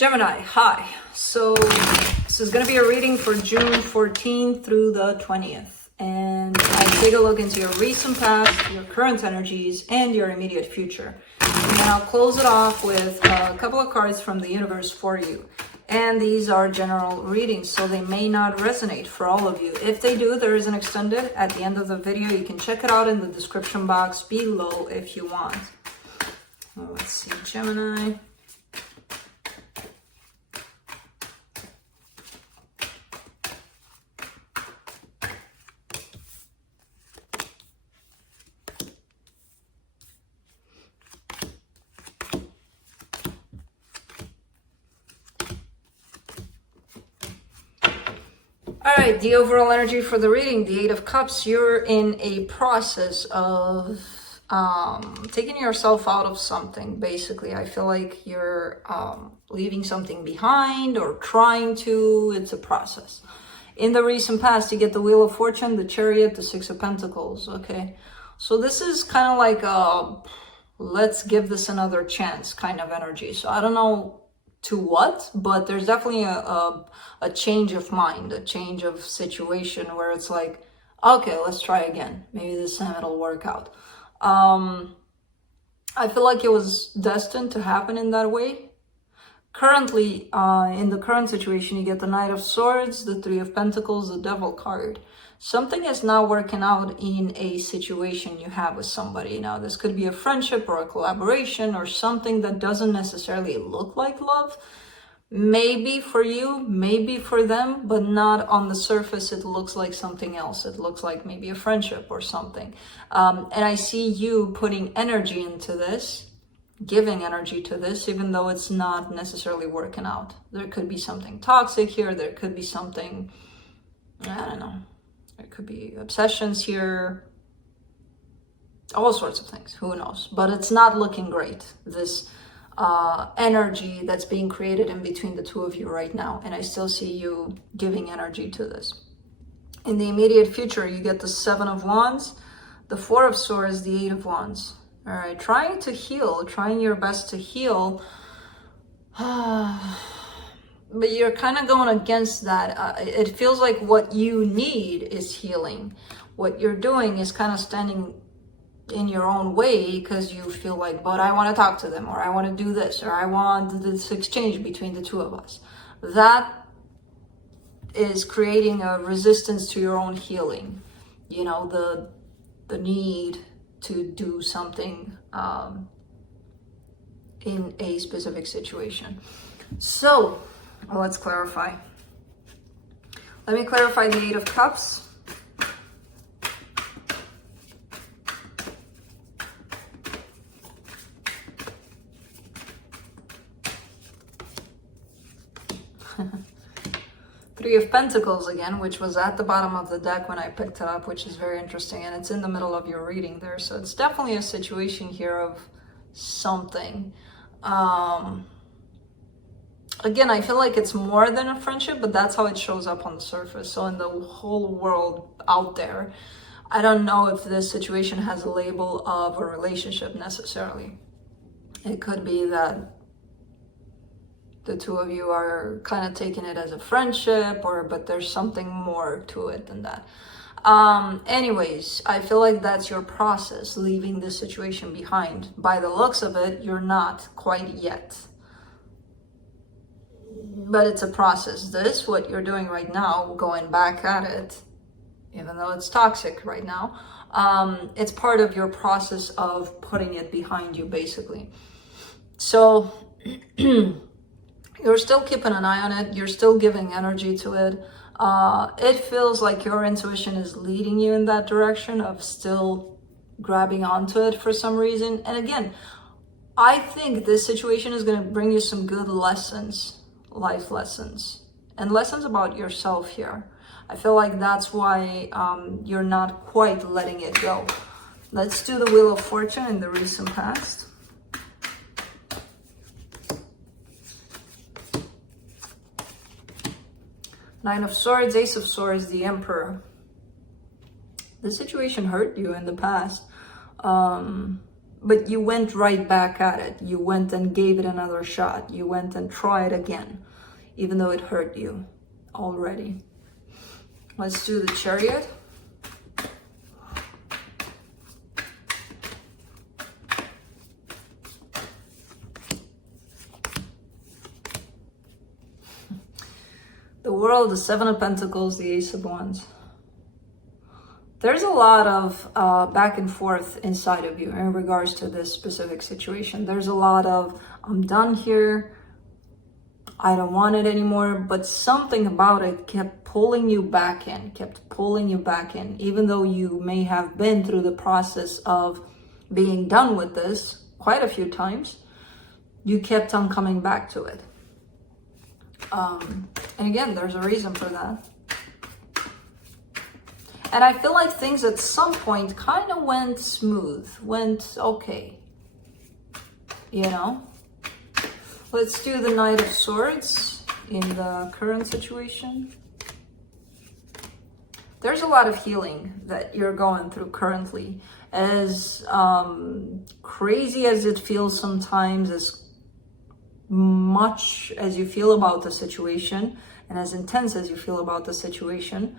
Gemini, hi. So this is going to be a reading for June 14th through the 20th. And I take a look into your recent past, your current energies, and your immediate future. And then I'll close it off with a couple of cards from the universe for you. And these are general readings, so they may not resonate for all of you. If they do, there is an extended at the end of the video. You can check it out in the description box below if you want. Well, let's see, Gemini. All right, the overall energy for the reading, the Eight of Cups, you're in a process of taking yourself out of something, basically. I feel like you're leaving something behind or trying to. It's a process. In the recent past, you get the Wheel of Fortune, the Chariot, the Six of Pentacles, okay? So this is kind of like a let's give this another chance kind of energy. So I don't know to what, but there's definitely a change of mind, a change of situation where it's like, okay, let's try again. Maybe this time it'll work out. I feel like it was destined to happen in that way. Currently, in the current situation, you get the Knight of Swords, the Three of Pentacles, the Devil card. Something is not working out in a situation you have with somebody. Now, this could be a friendship or a collaboration or something that doesn't necessarily look like love. Maybe for you, maybe for them, but not on the surface. It looks like something else. It looks like maybe a friendship or something. And I see you putting energy into this, giving energy to this, even though it's not necessarily working out. There could be something toxic here. There could be something, I don't know. There could be obsessions here. All sorts of things. Who knows? But it's not looking great. This energy that's being created in between the two of you right now. And I still see you giving energy to this. In the immediate future, you get the Seven of Wands, the Four of Swords, the Eight of Wands. All right, trying to heal, trying your best to heal. But you're kind of going against that. It feels like what you need is healing. What you're doing is kind of standing in your own way because you feel like, but I want to talk to them, or I want to do this, or I want this exchange between the two of us. That is creating a resistance to your own healing. You know, the need to do something in a specific situation. So, let's clarify. Let me clarify the Eight of Cups. Three of Pentacles again, which was at the bottom of the deck when I picked it up, which is very interesting. And it's in the middle of your reading there. So it's definitely a situation here of something. Again, I feel like it's more than a friendship, but that's how it shows up on the surface. So in the whole world out there, I don't know if this situation has a label of a relationship necessarily. It could be that the two of you are kind of taking it as a friendship, but there's something more to it than that. Anyways, I feel like that's your process, leaving this situation behind. By the looks of it, you're not quite yet. But it's a process. This, what you're doing right now, going back at it, even though it's toxic right now, it's part of your process of putting it behind you, basically. So you're still keeping an eye on it. You're still giving energy to it. It feels like your intuition is leading you in that direction of still grabbing onto it for some reason. And again, I think this situation is going to bring you some good lessons. Life lessons and lessons about yourself here. I feel like that's why you're not quite letting it go. Let's do the Wheel of Fortune in the recent past. Nine of Swords, Ace of Swords, the Emperor. This situation hurt you in the past. but you went right back at it. You went and gave it another shot. You went and tried again, even though it hurt you already. Let's do the Chariot. The World, the Seven of Pentacles, the Ace of Wands. There's a lot of back and forth inside of you in regards to this specific situation. There's a lot of, I'm done here, I don't want it anymore, but something about it kept pulling you back in, even though you may have been through the process of being done with this quite a few times, you kept on coming back to it. And again, there's a reason for that. And I feel like things at some point kind of went smooth, went okay, you know? Let's do the Knight of Swords in the current situation. There's a lot of healing that you're going through currently. As crazy as it feels sometimes, as much as you feel about the situation, and as intense as you feel about the situation,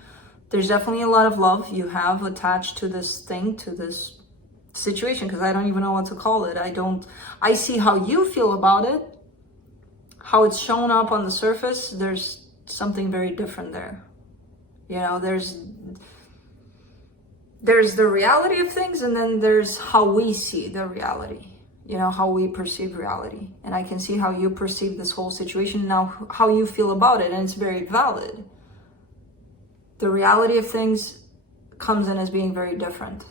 there's definitely a lot of love you have attached to this thing, to this situation, because I don't even know what to call it. I see how you feel about it, how it's shown up on the surface. There's something very different there. You know, there's the reality of things, and then there's how we see the reality, you know, how we perceive reality. And I can see how you perceive this whole situation now, how you feel about it, and it's very valid. The reality of things comes in as being very different.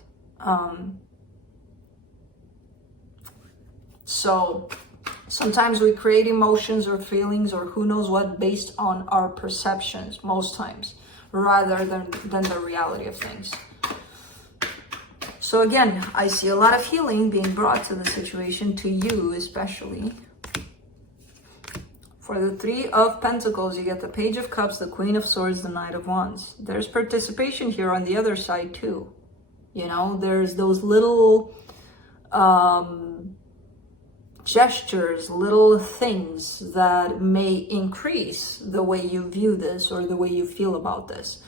So sometimes we create emotions or feelings or who knows what based on our perceptions, most times, rather than the reality of things. So again, I see a lot of healing being brought to the situation, to you especially. For the Three of Pentacles, you get the Page of Cups, the Queen of Swords, the Knight of Wands. There's participation here on the other side too. You know, there's those little gestures, little things that may increase the way you view this or the way you feel about this.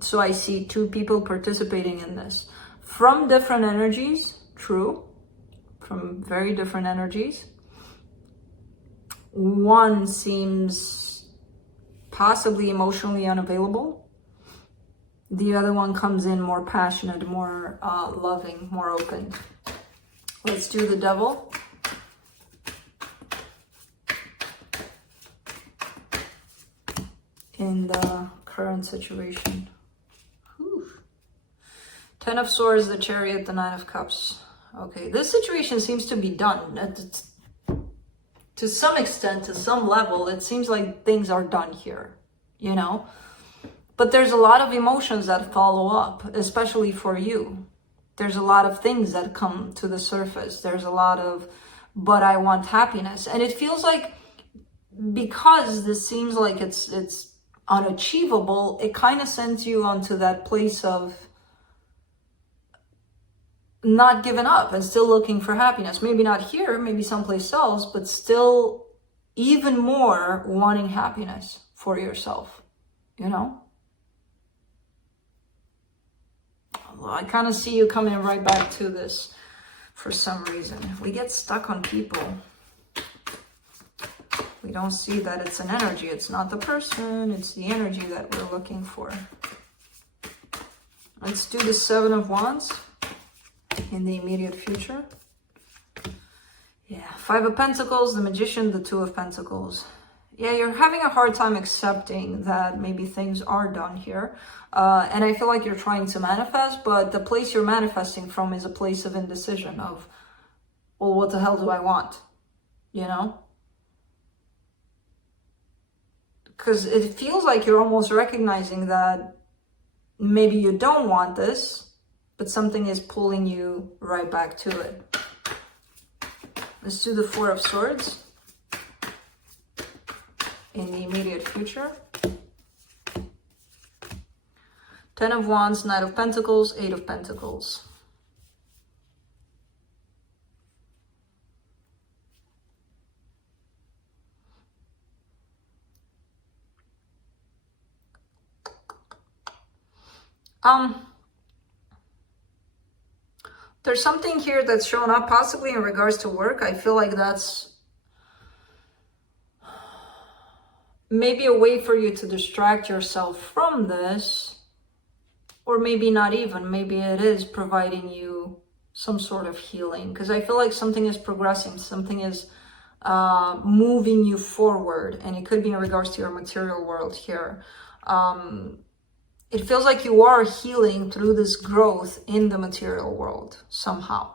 So I see two people participating in this. From different energies, true, from very different energies. One seems possibly emotionally unavailable. The other one comes in more passionate, more loving, more open. Let's do the Devil. In the current situation. Whew. Ten of Swords, the Chariot, the Nine of Cups. Okay, this situation seems to be done. To some extent, to some level, it seems like things are done here, you know? But there's a lot of emotions that follow up, especially for you. There's a lot of things that come to the surface. There's a lot of, but I want happiness. And it feels like, because this seems like it's unachievable, it kind of sends you onto that place of not giving up and still looking for happiness. Maybe not here, maybe someplace else, but still even more wanting happiness for yourself, you know? I kind of see you coming right back to this for some reason. We get stuck on people. We don't see that it's an energy. It's not the person, it's the energy that we're looking for. Let's do the Seven of Wands in the immediate future. Yeah, Five of Pentacles, the Magician, the Two of Pentacles. Yeah, you're having a hard time accepting that maybe things are done here. And I feel like you're trying to manifest, but the place you're manifesting from is a place of indecision, of, well, what the hell do I want? You know? Because it feels like you're almost recognizing that maybe you don't want this, but something is pulling you right back to it. Let's do the Four of Swords in the immediate future. Ten of Wands, Knight of Pentacles, Eight of Pentacles. There's something here that's showing up possibly in regards to work. I feel like that's maybe a way for you to distract yourself from this, or maybe not even. Maybe it is providing you some sort of healing, because I feel like something is progressing, something is moving you forward, and it could be in regards to your material world here. It feels like you are healing through this growth in the material world somehow,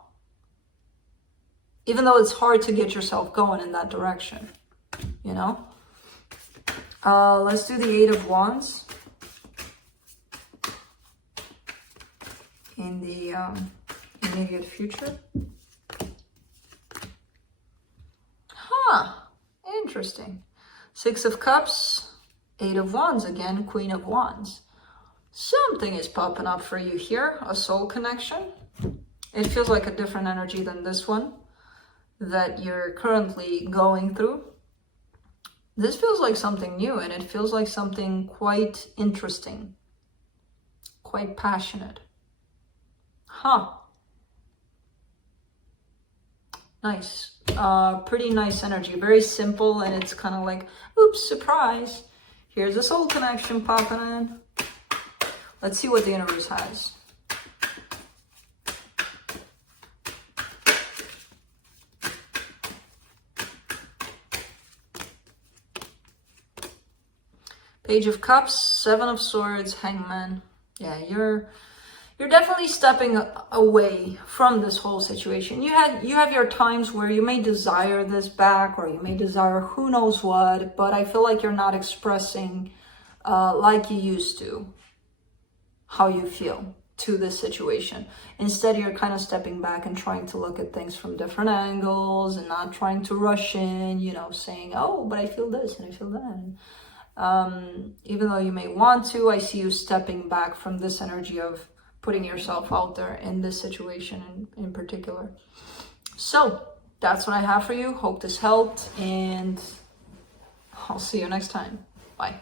even though it's hard to get yourself going in that direction, you know. Let's do the Eight of Wands in the immediate future. Interesting. Six of Cups, Eight of Wands again, Queen of Wands. Something is popping up for you here, a soul connection. It feels like a different energy than this one that you're currently going through. This feels like something new, and it feels like something quite interesting, quite passionate. Nice. Pretty nice energy, very simple, and it's kind of like, oops, surprise. Here's a soul connection popping in. Let's see what the universe has. Page of Cups, Seven of Swords, Hangman. Yeah, you're definitely stepping away from this whole situation. You have your times where you may desire this back, or you may desire who knows what, but I feel like you're not expressing like you used to how you feel to this situation. Instead, you're kind of stepping back and trying to look at things from different angles and not trying to rush in, you know, saying, oh, but I feel this and I feel that. Even though you may want to, I see you stepping back from this energy of putting yourself out there in this situation in particular. So that's what I have for you. Hope this helped, and I'll see you next time. Bye.